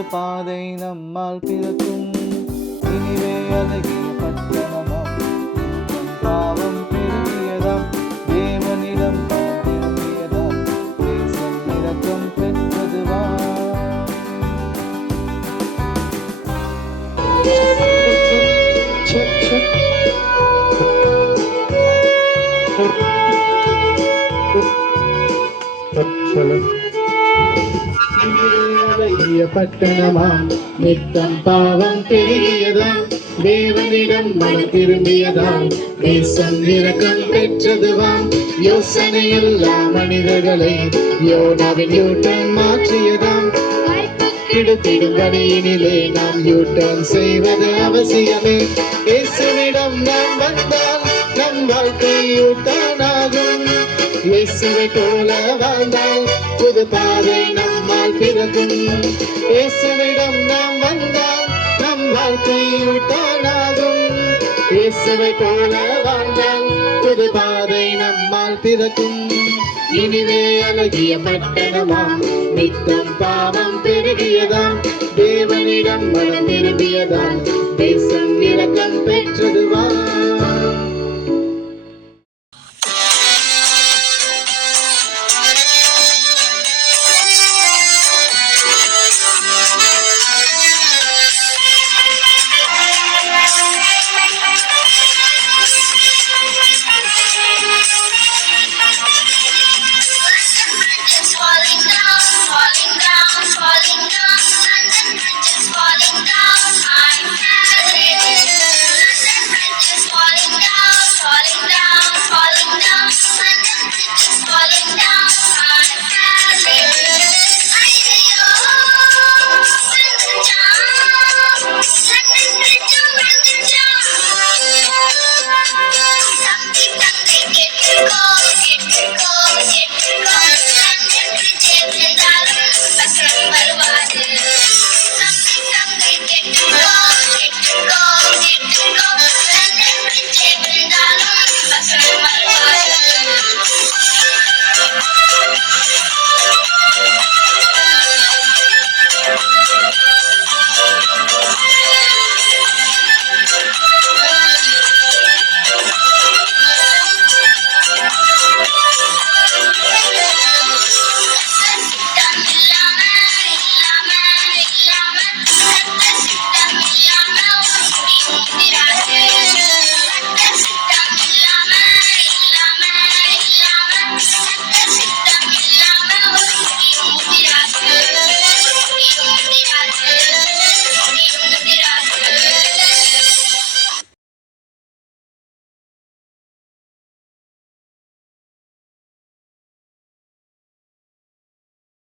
புது பாதை நம்மால் பிறக்கும். இனிவே அழகிய பட்டணமாம், நித்தம் பாவம் பெருகியதாம், தேவனிடம் மனம் திரும்பியதாம், தேசம் இரக்கம் பெற்றதுவாம். பட்டணமாம், நித்தம் பாவம் பெருகியதாம், தேவனிடம் மனம் திரும்பியதாம், தேசம் இரக்கம் பெற்றதுவாம். யோசனை எல்லா மனிதர்களை யோனாவின் யூட்டன் மாற்றியதாம். கிடைத்திடும் வழியினிலே நாம் யூட்டன் செய்வது அவசியமே. இயேசுவிடம் நாம் வந்தால் நம் வாழ்க்கை யூட்டன் ஆகும். இயேசுவை போல வாழ்ந்தால் புது பாதை நம்மால் பிறக்கும். இயேசுவிடம் நாம் வந்தால் நம் வாழ்க்கை யூட்டன் ஆகும். இயேசுவை போல வாழ்ந்தால் புது பாதை நம்மால் பிறக்கும். இனிவே அழகிய பட்டணமாம், நித்தம் பாவம் பெருகியதாம், தேவனிடம் மனம் திரும்பியதாம், தேசம் இரக்கம் பெற்றதுவாம்.